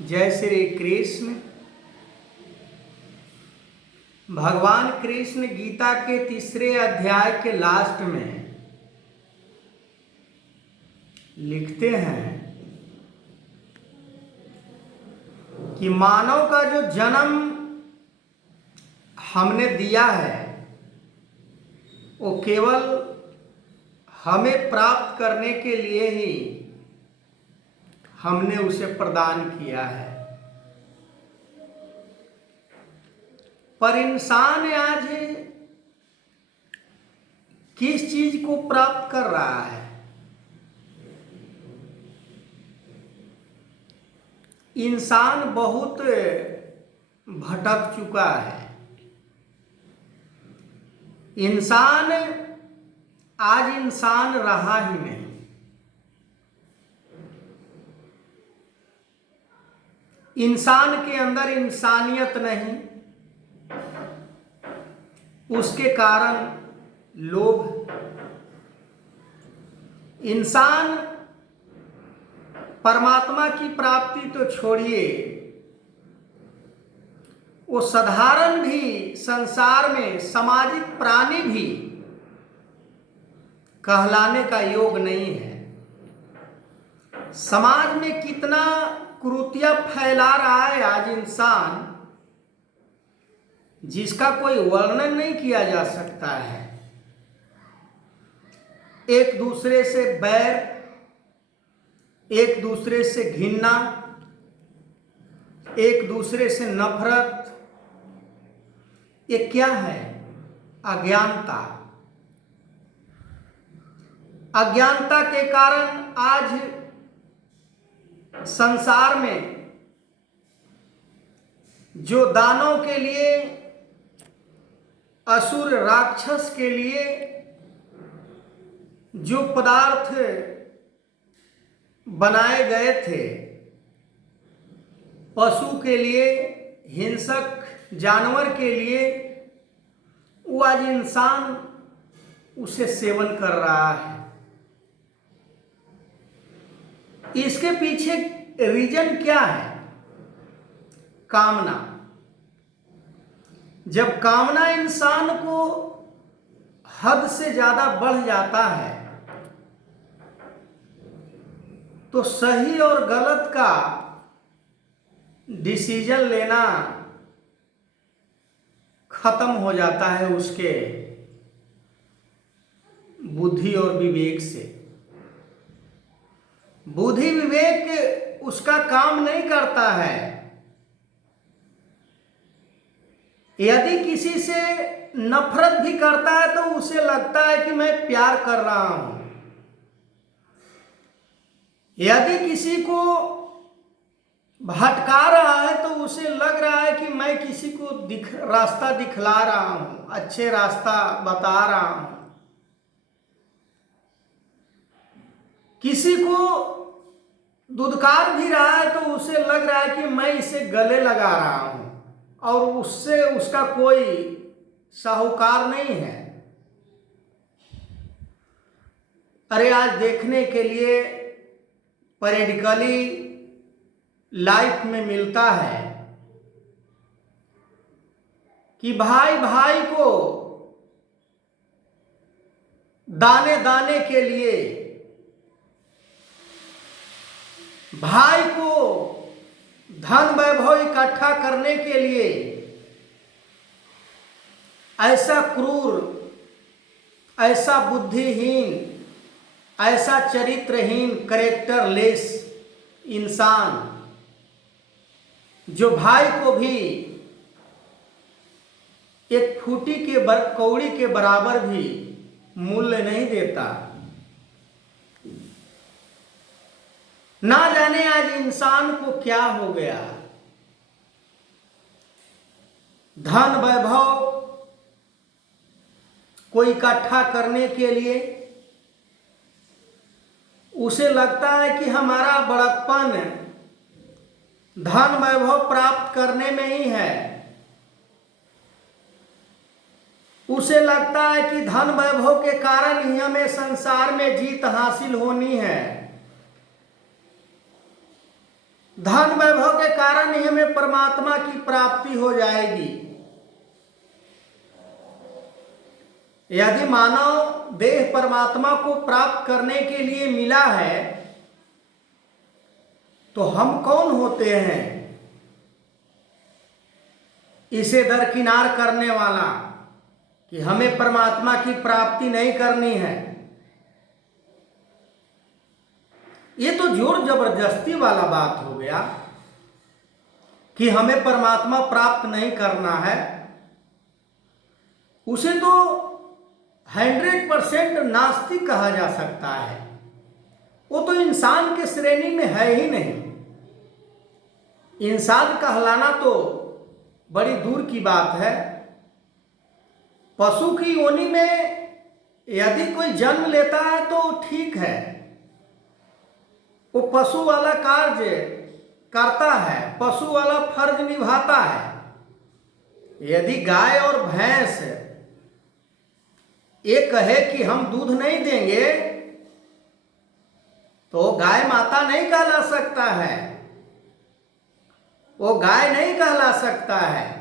जय श्री कृष्ण। भगवान कृष्ण गीता के तीसरे अध्याय के लास्ट में लिखते हैं कि मानव का जो जन्म हमने दिया है वो केवल हमें प्राप्त करने के लिए ही हमने उसे प्रदान किया है। पर इंसान आज किस चीज को प्राप्त कर रहा है? इंसान बहुत भटक चुका है। इंसान आज इंसान रहा ही नहीं। इंसान के अंदर इंसानियत नहीं, उसके कारण लोभ। इंसान परमात्मा की प्राप्ति तो छोड़िए, वो साधारण भी संसार में सामाजिक प्राणी भी कहलाने का योग नहीं है। समाज में कितना कुरीतियां फैला रहा है आज इंसान, जिसका कोई वर्णन नहीं किया जा सकता है। एक दूसरे से बैर, एक दूसरे से घृणा, एक दूसरे से नफरत। ये क्या है? अज्ञानता। अज्ञानता के कारण आज संसार में जो दानव के लिए, असुर राक्षस के लिए जो पदार्थ बनाए गए थे, पशु के लिए, हिंसक जानवर के लिए, वो आज इंसान उसे सेवन कर रहा है। इसके पीछे रीजन क्या है? कामना। जब कामना इंसान को हद से ज्यादा बढ़ जाता है तो सही और गलत का डिसीजन लेना खत्म हो जाता है उसके बुद्धि और विवेक से। बुद्धि विवेक उसका काम नहीं करता है। यदि किसी से नफरत भी करता है तो उसे लगता है कि मैं प्यार कर रहा हूं। यदि किसी को भटका रहा है तो उसे लग रहा है कि मैं किसी को रास्ता दिखला रहा हूं, अच्छे रास्ता बता रहा हूं। किसी को दुदकार भी रहा है तो उसे लग रहा है कि मैं इसे गले लगा रहा हूं और उससे उसका कोई साहूकार नहीं है। अरे आज देखने के लिए पॉलिटिकली लाइफ में मिलता है कि भाई भाई को दाने दाने के लिए, भाई को धन वैभव इकट्ठा करने के लिए ऐसा क्रूर, ऐसा बुद्धिहीन, ऐसा चरित्रहीन, कैरेक्टरलेस इंसान जो भाई को भी एक फूटी के कौड़ी के बराबर भी मूल्य नहीं देता। ना जाने आज इंसान को क्या हो गया। धन वैभव को इकट्ठा करने के लिए उसे लगता है कि हमारा बड़प्पन धन वैभव प्राप्त करने में ही है। उसे लगता है कि धन वैभव के कारण ही हमें संसार में जीत हासिल होनी है। धन वैभव के कारण ही हमें परमात्मा की प्राप्ति हो जाएगी। यदि मानव देह परमात्मा को प्राप्त करने के लिए मिला है तो हम कौन होते हैं इसे दरकिनार करने वाला कि हमें परमात्मा की प्राप्ति नहीं करनी है। ये तो जोर जबरदस्ती वाला बात हो गया कि हमें परमात्मा प्राप्त नहीं करना है। उसे तो 100% नास्तिक कहा जा सकता है। वो तो इंसान के श्रेणी में है ही नहीं। इंसान कहलाना तो बड़ी दूर की बात है। पशु की योनि में यदि कोई जन्म लेता है तो ठीक है, वो पशु वाला कार्य करता है, पशु वाला फर्ज निभाता है। यदि गाय और भैंस ये कहे कि हम दूध नहीं देंगे तो गाय माता नहीं कहला सकता है, वो गाय नहीं कहला सकता है।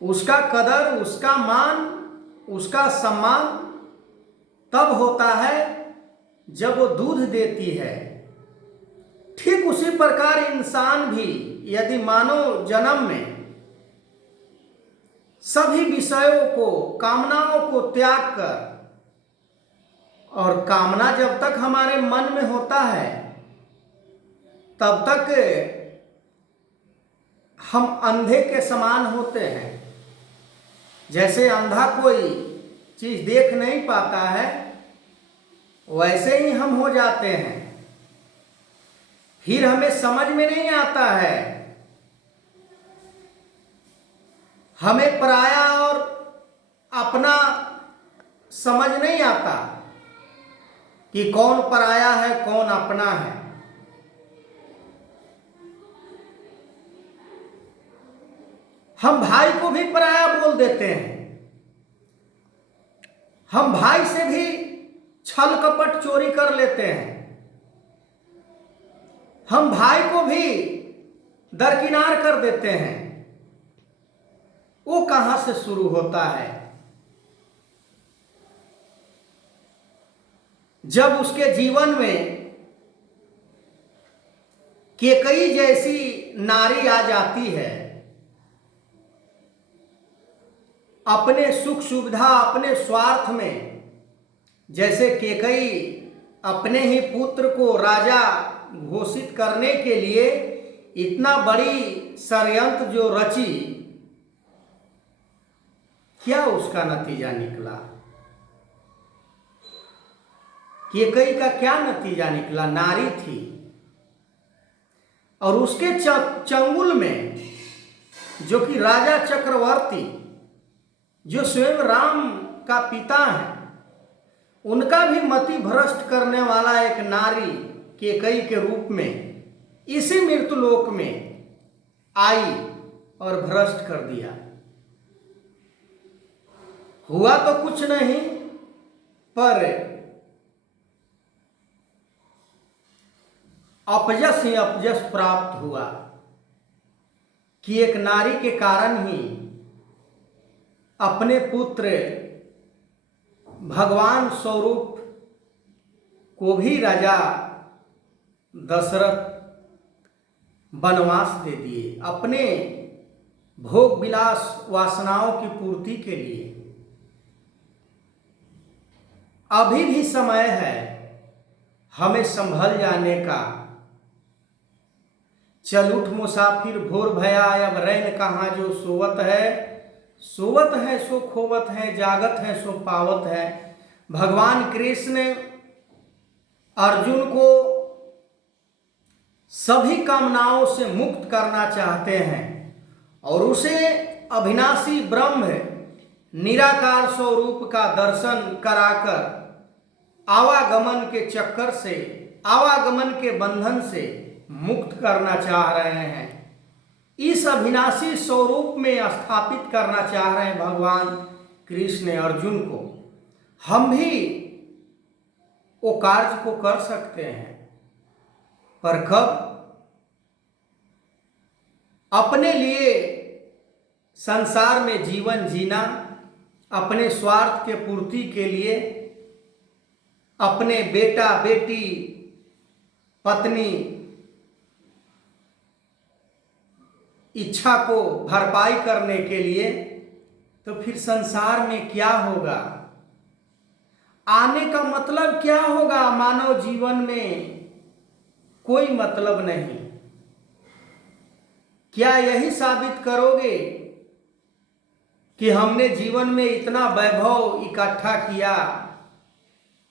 उसका कदर, उसका मान, उसका सम्मान तब होता है जब वो दूध देती है। ठीक उसी प्रकार इंसान भी यदि मानव जन्म में सभी विषयों को, कामनाओं को त्याग कर, और कामना जब तक हमारे मन में होता है तब तक हम अंधे के समान होते हैं। जैसे अंधा कोई चीज देख नहीं पाता है वैसे ही हम हो जाते हैं। फिर हमें समझ में नहीं आता है, हमें पराया और अपना समझ नहीं आता कि कौन पराया है कौन अपना है। हम भाई को भी पराया बोल देते हैं। हम भाई से भी छल कपट चोरी कर लेते हैं। हम भाई को भी दरकिनार कर देते हैं। वो कहां से शुरू होता है? जब उसके जीवन में केकई जैसी नारी आ जाती है, अपने सुख सुविधा, अपने स्वार्थ में, जैसे केकई अपने ही पुत्र को राजा घोषित करने के लिए इतना बड़ी षड्यंत्र जो रची, क्या उसका नतीजा निकला? केकई का क्या नतीजा निकला? नारी थी और उसके चंगुल में जो कि राजा चक्रवर्ती, जो स्वयं राम का पिता है, उनका भी मति भ्रष्ट करने वाला एक नारी केकई के रूप में इसी मृत्युलोक में आई और भ्रष्ट कर दिया। हुआ तो कुछ नहीं, पर अपजस ही अपजस प्राप्त हुआ कि एक नारी के कारण ही अपने पुत्र भगवान स्वरूप को भी राजा दशरथ वनवास दे दिए अपने भोग विलास वासनाओं की पूर्ति के लिए। अभी भी समय है हमें संभल जाने का। चल उठ मुसाफिर भोर भया, अब रैन कहाँ जो सोवत है। सोवत है सो खोवत है, जागत है सो पावत है। भगवान कृष्ण अर्जुन को सभी कामनाओं से मुक्त करना चाहते हैं और उसे अविनाशी ब्रह्म निराकार स्वरूप का दर्शन कराकर आवागमन के चक्कर से, आवागमन के बंधन से मुक्त करना चाह रहे हैं। इस अविनाशी स्वरूप में स्थापित करना चाह रहे हैं भगवान कृष्ण अर्जुन को। हम भी वो कार्य को कर सकते हैं। पर कब? अपने लिए संसार में जीवन जीना, अपने स्वार्थ के पूर्ति के लिए अपने बेटा बेटी पत्नी इच्छा को भरपाई करने के लिए, तो फिर संसार में क्या होगा? आने का मतलब क्या होगा? मानव जीवन में कोई मतलब नहीं। क्या यही साबित करोगे कि हमने जीवन में इतना वैभव इकट्ठा किया,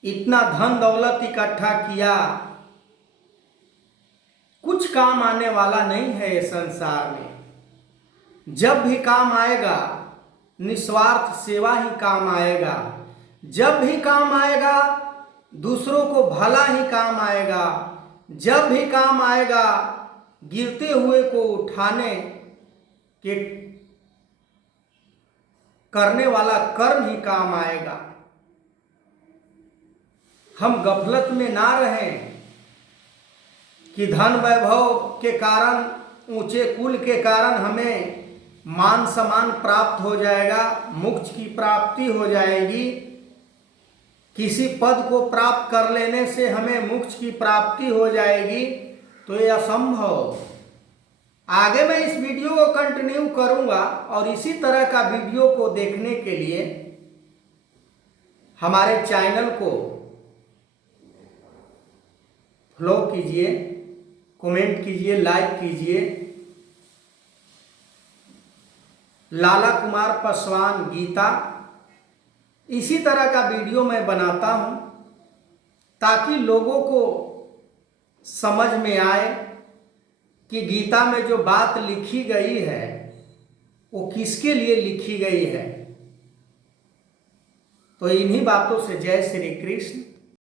इतना धन दौलत इकट्ठा किया, कुछ काम आने वाला नहीं है ये संसार में। जब भी काम आएगा निस्वार्थ सेवा ही काम आएगा। जब भी काम आएगा दूसरों को भला ही काम आएगा। जब भी काम आएगा गिरते हुए को उठाने के करने वाला कर्म ही काम आएगा। हम गफलत में ना रहें कि धन वैभव के कारण, ऊंचे कुल के कारण हमें मान सम्मान प्राप्त हो जाएगा, मोक्ष की प्राप्ति हो जाएगी। किसी पद को प्राप्त कर लेने से हमें मोक्ष की प्राप्ति हो जाएगी, तो ये असंभव। आगे मैं इस वीडियो को कंटिन्यू करूंगा और इसी तरह का वीडियो को देखने के लिए हमारे चैनल को फॉलो कीजिए, कमेंट कीजिए, लाइक कीजिए। लाला कुमार पासवान गीता, इसी तरह का वीडियो मैं बनाता हूं ताकि लोगों को समझ में आए कि गीता में जो बात लिखी गई है वो किसके लिए लिखी गई है। तो इन्हीं बातों से जय श्री कृष्ण।